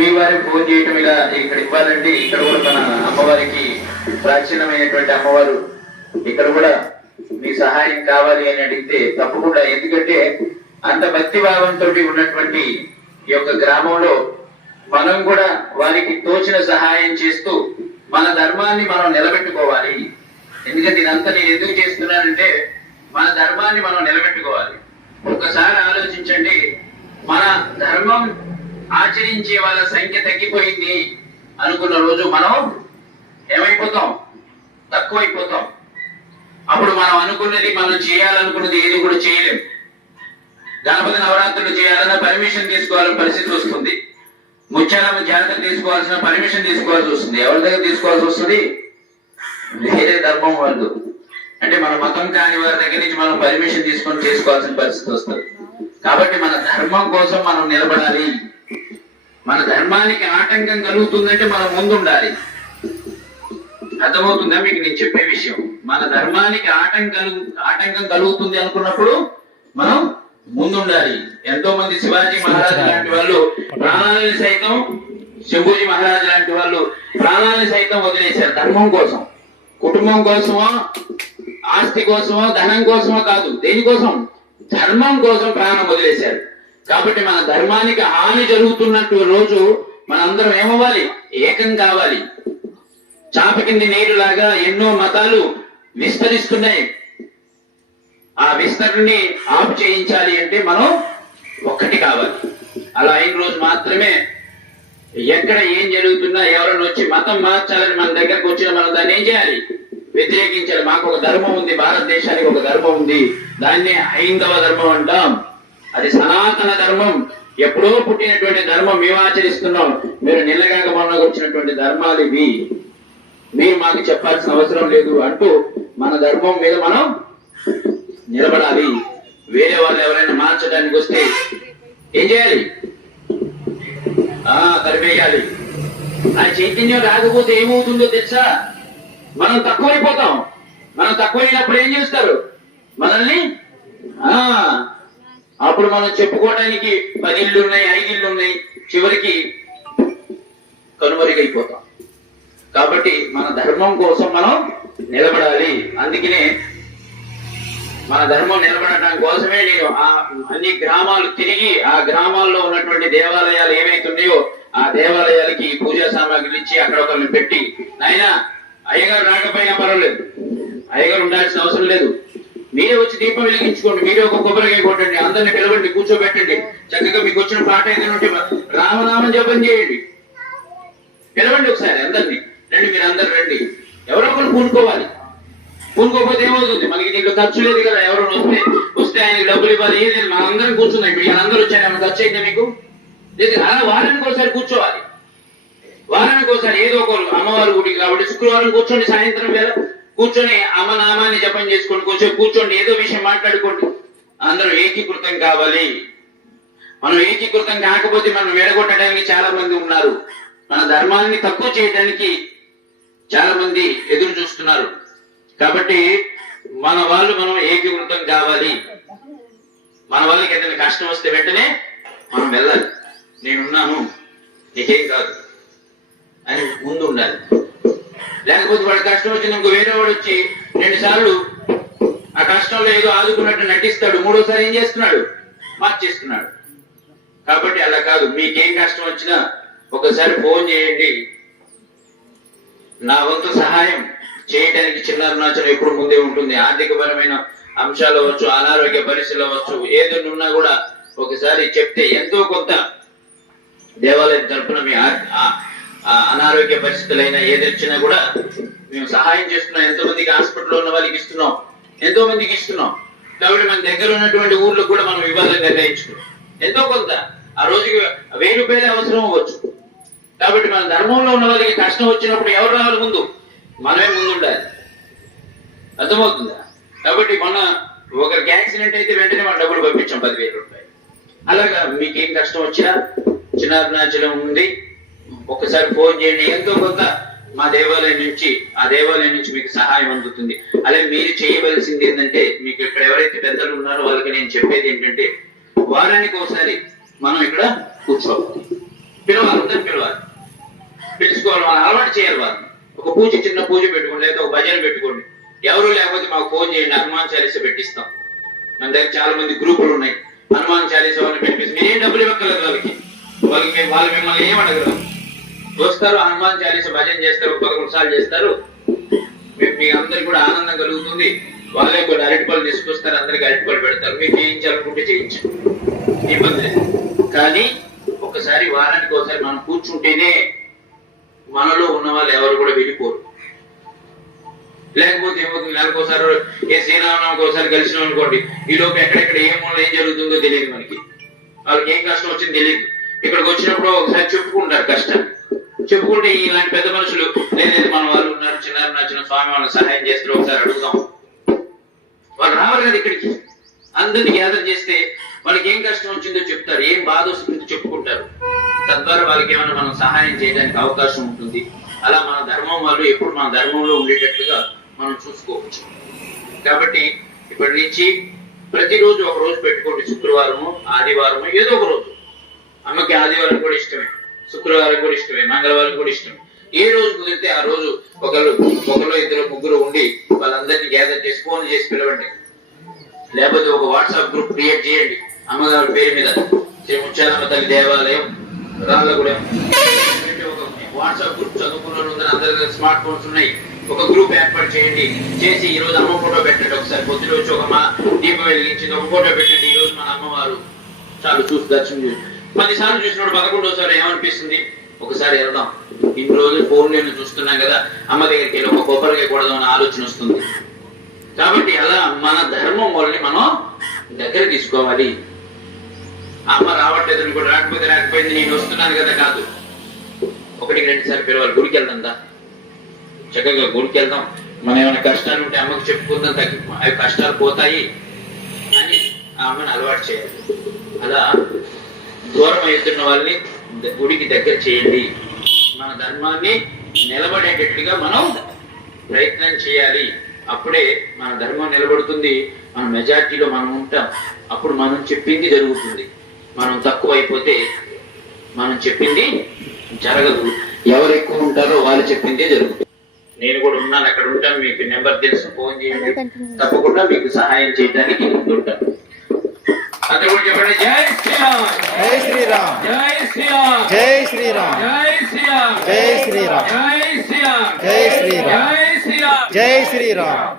మీ వారికి ఫోన్ చేయటం ఇలా ఇక్కడ ఇవ్వాలంటే ఇక్కడ కూడా మన అమ్మవారికి ప్రాచీనమైనటువంటి అమ్మవారు ఇక్కడ కూడా మీ సహాయం కావాలి అని అడిగితే తప్పకుండా, ఎందుకంటే అంత భక్తి భావంతో ఉన్నటువంటి ఈ యొక్క గ్రామంలో మనం కూడా వారికి తోచిన సహాయం చేస్తూ మన ధర్మాన్ని మనం నిలబెట్టుకోవాలి. ఎందుకంటే ఇదంతా నేను ఎందుకు చేస్తున్నానంటే మన ధర్మాన్ని మనం నిలబెట్టుకోవాలి. ఒకసారి ఆలోచించండి, మన ధర్మం ఆచరించే వాళ్ళ సంఖ్య తగ్గిపోయింది అనుకున్న రోజు మనం ఏమైపోతాం? తక్కువైపోతాం. అప్పుడు మనం అనుకున్నది, మనం చేయాలనుకున్నది ఏది కూడా చేయలేం. గణపతి నవరాత్రులు చేయాలన్నా పర్మిషన్ తీసుకోవాలని పరిస్థితి వస్తుంది. ముత్యాలమ్మ జాతర తీసుకోవాల్సిన పర్మిషన్ తీసుకోవాల్సి వస్తుంది. ఎవరి దగ్గర తీసుకోవాల్సి వస్తుంది? వేరే ధర్మం వాళ్ళు, అంటే మన మతం కాని వారి దగ్గర నుంచి మనం పర్మిషన్ తీసుకొని చేసుకోవాల్సిన పరిస్థితి వస్తుంది. కాబట్టి మన ధర్మం కోసం మనం నిలబడాలి. మన ధర్మానికి ఆటంకం కలుగుతుందంటే మనం ముందుండాలి. అర్థమవుతుందా మీకు నేను చెప్పే విషయం? మన ధర్మానికి ఆటంకం కలుగుతుంది అనుకున్నప్పుడు మనం ముందుండాలి. ఎంతో మంది శివాజీ మహారాజు లాంటి వాళ్ళు ప్రాణాలని సైతం, శంభూజీ మహారాజు లాంటి వాళ్ళు ప్రాణాలని సైతం వదిలేశారు ధర్మం కోసం. కుటుంబం కోసమో, ఆస్తి కోసమో, ధనం కోసమో కాదు, దేనికోసం? ధర్మం కోసం ప్రాణం వదిలేశారు. కాబట్టి మన ధర్మానికి హాని జరుగుతున్నట్టు రోజు మనందరం ఏమవ్వాలి? ఏకం కావాలి. చాప కింది నీరులాగా ఎన్నో మతాలు విస్తరిస్తున్నాయి. ఆ విస్తరణని ఆపు చేయించాలి అంటే మనం ఒక్కటి కావాలి. అలా అయిన రోజు మాత్రమే ఎక్కడ ఏం జరుగుతున్నా ఎవరైనా వచ్చి మతం మార్చాలని మన దగ్గరకు వచ్చిన మనం దాన్ని ఏం చేయాలి? వ్యతిరేకించాలి. మాకు ఒక ధర్మం ఉంది, భారతదేశానికి ఒక ధర్మం ఉంది, దాన్నే హైందవ ధర్మం అంటాం. అది సనాతన ధర్మం, ఎప్పుడో పుట్టినటువంటి ధర్మం మేము ఆచరిస్తున్నాం. మీరు నిన్నగాక మొన్నగా వచ్చినటువంటి ధర్మాలు ఇవి, మీరు మాకు చెప్పాల్సిన అవసరం లేదు అంటూ మన ధర్మం మీద మనం నిలబడాలి. వేరే వాళ్ళు ఎవరైనా మార్చడానికి వస్తే ఏం చేయాలి? తరివేయాలి. ఆ చైతన్యం రాకపోతే ఏమవుతుందో తెలుసా? మనం తక్కువైపోతాం. మనం తక్కువైనప్పుడు ఏం చేస్తారు? మనల్ని అప్పుడు మనం చెప్పుకోవడానికి 10 ఇళ్ళు ఉన్నాయి, 5 ఇళ్ళు ఉన్నాయి, చివరికి కనుమరుగైపోతాం. కాబట్టి మన ధర్మం కోసం మనం నిలబడాలి. అందుకనే మన ధర్మం నిలబడటం కోసమే నేను అన్ని గ్రామాలు తిరిగి ఆ గ్రామాల్లో ఉన్నటువంటి దేవాలయాలు ఏవైతున్నాయో ఆ దేవాలయాలకి పూజా సామాగ్రి ఇచ్చి అక్కడ ఒకరిని పెట్టి, నాయనా అయ్యగారు రాకపోయినా పర్వాలేదు, అయ్యగారు ఉండాల్సిన అవసరం లేదు, మీరే వచ్చి దీపం వెలిగించుకోండి, మీరే ఒక కొబ్బరికాయ కొట్టండి, అందరిని పిలవండి, కూర్చోబెట్టండి, చక్కగా మీకు వచ్చిన పాట ఏదైనా రామనామం జపం చేయండి, పిలవండి ఒకసారి అందరినీ, రండి మీరు అందరు రండి. ఎవరో ఒకరు పూనుకోవాలి. పూనుకోకపోతే ఏమవుతుంది? మనకి దీంట్లో ఖర్చు లేదు కదా. ఎవరు వస్తే ఆయనకి డబ్బులు ఇవ్వాలి, ఏం లేదు. మనందరం కూర్చున్నాం. ఇప్పుడు అందరూ వచ్చారు, ఏమైనా ఖర్చు అయితే మీకు లేదు. అలా వారానికి ఒకసారి కూర్చోవాలి. వారానికి ఒకసారి ఏదో ఒక అమ్మవారి గుడికి కాబట్టి శుక్రవారం కూర్చోండి, సాయంత్రం వేళ కూర్చొని అమ్మ నామాన్ని జపం చేసుకోండి, కూర్చోండి, ఏదో విషయం మాట్లాడుకోండి. అందరూ ఏకీకృతం కావాలి. మనం ఏకీకృతం కాకపోతే మనం విడగొట్టడానికి చాలా మంది ఉన్నారు. మన ధర్మాన్ని తక్కువ చేయడానికి చాలా మంది ఎదురు చూస్తున్నారు. కాబట్టి మన వాళ్ళు మనం ఏకీకృతం కావాలి. మన వాళ్ళకి ఏదైనా కష్టం వస్తే వెంటనే మనం వెళ్ళాలి. నేనున్నాను, నీకేం కాదు అని ముందు ఉండాలి. లేకపోతే వాడు కష్టం వచ్చింది ఇంకో వేరే వాడు వచ్చి 2 సార్లు ఆ కష్టంలో ఏదో ఆదుకున్నట్టు నటిస్తాడు, 3వసారి ఏం చేస్తున్నాడు? మార్చేస్తున్నాడు. కాబట్టి అలా కాదు. మీకేం కష్టం వచ్చినా ఒకసారి ఫోన్ చేయండి. నా వంతు సహాయం చేయడానికి చిన్న అరుణాచలం ఎప్పుడు ముందే ఉంటుంది. ఆర్థికపరమైన అంశాలు అవ్వచ్చు, అనారోగ్య పరిస్థితులు అవ్వచ్చు, ఏదైనా ఉన్నా కూడా ఒకసారి చెప్తే ఎంతో కొంత దేవాలయం తరఫున మీ అనారోగ్య పరిస్థితులైనా ఏదొచ్చినా కూడా మేము సహాయం చేస్తున్నాం. ఎంతో మందికి హాస్పిటల్లో ఉన్న వాళ్ళకి ఇస్తున్నాం, ఎంతో మందికి ఇస్తున్నాం. కాబట్టి మన దగ్గర ఉన్నటువంటి ఊర్లో కూడా మనం ఇవ్వాలని నిర్ణయించుకున్నాం. ఎంతో కొంత ఆ రోజుకి 1000 రూపాయలే అవసరం అవ్వచ్చు. కాబట్టి మన ధర్మంలో ఉన్న వాళ్ళకి కష్టం వచ్చినప్పుడు ఎవరు రావాలి? ముందు మనమే ముందు ఉండాలి. అర్థమవుతుందా? కాబట్టి మొన్న ఒకరికి యాక్సిడెంట్ అయితే వెంటనే మనం డబ్బులు పంపించాం, 10,000 రూపాయలు. అలాగా మీకేం కష్టం వచ్చినా చిన్న అరుణాచలం ఉంది, ఒకసారి ఫోన్ చేయండి. ఎంతో కొంత మా దేవాలయం నుంచి, ఆ దేవాలయం నుంచి మీకు సహాయం అందుతుంది. అలాగే మీరు చేయవలసింది ఏంటంటే, మీకు ఇక్కడ ఎవరైతే పెద్దలు ఉన్నారో వాళ్ళకి నేను చెప్పేది ఏంటంటే, వారానికి ఒకసారి మనం ఇక్కడ కూర్చోవాలి, పిలవాలి. పిలుచుకోవాలి, వాళ్ళని అలవాటు చేయాలి. వాళ్ళు ఒక పూజ, చిన్న పూజ పెట్టుకోండి, లేదా ఒక భజన పెట్టుకోండి. ఎవరు లేకపోతే మాకు ఫోన్ చేయండి, హనుమాన్ చాలీసా పెట్టిస్తాం. మన దగ్గర చాలా మంది గ్రూపులు ఉన్నాయి, హనుమాన్ చాలీసా వాళ్ళని పెట్టిస్తే మీరేం డబ్బులు ఇవ్వగలరు వాళ్ళకి. వాళ్ళు మిమ్మల్ని ఏం అడగరు. వస్తారు, హనుమాన్ చాలీసా భజన చేస్తారు, 11 సార్లు చేస్తారు. మీ అందరికి కూడా ఆనందం కలుగుతుంది. వాళ్ళే కొన్ని అరటిపళ్ళు తీసుకొస్తారు, అందరికి అరటిపళ్ళు పెడతారు. మీకు చేయించాలనుకుంటే చేయించు, ఇబ్బంది లేదు. కానీ ఒకసారి వారానికి ఒకసారి మనం కూర్చుంటేనే మనలో ఉన్న వాళ్ళు ఎవరు కూడా వెళ్ళిపోరు. లేకపోతే ఏమవుతుంది, నెలకోసారి ఏ శ్రీరామనవమికి ఒకసారి కలిసినాం అనుకోండి, ఈ లోపు ఎక్కడెక్కడ ఏం జరుగుతుందో తెలియదు. మనకి వాళ్ళకి ఏం కష్టం వచ్చింది తెలియదు. ఇక్కడికి వచ్చినప్పుడు ఒకసారి చెప్పుకుంటారు కష్టం. చెప్పుకుంటే ఇలాంటి పెద్ద మనుషులు లేదు మన వాళ్ళు ఉన్నారు, చిన్నారు నచ్చిన స్వామి వాళ్ళకి సహాయం చేస్తారు, ఒకసారి అడుగుదాం. వాళ్ళు రావాలి కదా ఇక్కడికి. అందరినీ గ్యాదర్ చేస్తే వాళ్ళకి ఏం కష్టం వచ్చిందో చెప్తారు, ఏం బాధ వస్తుందో చెప్పుకుంటారు. తద్వారా వాళ్ళకి ఏమైనా మనం సహాయం చేయడానికి అవకాశం ఉంటుంది. అలా మన ధర్మం వాళ్ళు ఎప్పుడు మన ధర్మంలో ఉండేటట్లుగా మనం చూసుకోవచ్చు. కాబట్టి ఇప్పటి నుంచి ప్రతిరోజు ఒక రోజు పెట్టుకోండి. శుక్రవారము, ఆదివారము, ఏదో ఒక రోజు. అమ్మకి ఆదివారం కూడా ఇష్టమే, శుక్రవారం కూడా ఇష్టమే, మంగళవారం కూడా ఇష్టమే. ఏ రోజు కుదిరితే ఆ రోజు ఒకరు, ఇద్దరు, ముగ్గురు ఉండి వాళ్ళందరినీ గ్యాదర్ చేసి ఫోన్ చేసి పిలవండి. లేకపోతే ఒక వాట్సాప్ గ్రూప్ క్రియేట్ చేయండి అమ్మగారి పేరు మీద, శ్రీ ముత్యాలమ్మ తల్లి దేవాలయం రాళ్ళగూడెం. వాట్సాప్ గ్రూప్ చదువుకున్న అందరి స్మార్ట్ ఫోన్స్ ఉన్నాయి, ఒక గ్రూప్ ఏర్పాటు చేయండి. చేసి ఈ రోజు అమ్మ ఫోటో పెట్టండి. ఒకసారి పొద్దున వచ్చి ఒక దీపం వెలిగించింది ఒక ఫోటో పెట్టండి. ఈ రోజు మన అమ్మవారు చాలు చూసి దర్శనం చేసి 10 సార్లు చూసినప్పుడు 11వ ఏమనిపిస్తుంది, ఒకసారి వెళ్దాం. ఇన్ని రోజులు ఫోన్ నేను చూస్తున్నాం కదా, అమ్మ దగ్గరికి వెళ్ళి ఒక కొబ్బరికాయ కూడదాం అనే ఆలోచన వస్తుంది. కాబట్టి అలా మన ధర్మం వాళ్ళని మనం దగ్గర తీసుకోవాలి. అమ్మ రావట్లేదు కూడా, రాకపోయింది నేను వస్తున్నాను కదా కాదు. 1-2 సార్లు పిలవాలి. గుడికి వెళ్దా, చక్కగా గుడికి వెళ్దాం. మనం ఏమైనా కష్టాలు ఉంటే అమ్మకి చెప్పుకుందాం, అవి కష్టాలు పోతాయి అని ఆ అమ్మని అలవాటు చేయాలి. అలా దూరం అవుతున్న వాళ్ళని గుడికి దగ్గర చేయండి. మన ధర్మాన్ని నిలబడేటట్టుగా మనం ప్రయత్నం చేయాలి. అప్పుడే మన ధర్మం నిలబడుతుంది. మన మెజార్టీలో మనం ఉంటాం. అప్పుడు మనం చెప్పింది జరుగుతుంది. మనం తక్కువ అయిపోతే మనం చెప్పింది జరగదు. ఎవరు ఎక్కువ ఉంటారో వాళ్ళు చెప్పిందే జరుగుతుంది. నేను కూడా ఉన్నాను, అక్కడ ఉంటాను. మీకు నెంబర్ తెలుసు, ఫోన్ చేయండి. తప్పకుండా మీకు సహాయం చేయడానికి ఉంటాను. అందరూ కూడా చెప్పండి, జై శ్రీరామ్, జై శ్రీరామ్, జై శ్రీరామ్, జై శ్రీరామ్, జై శ్రీరామ్, జై శ్రీరామ్, జై శ్రీరామ్, జై శ్రీరామ్, జై శ్రీరామ్, జై శ్రీరామ్.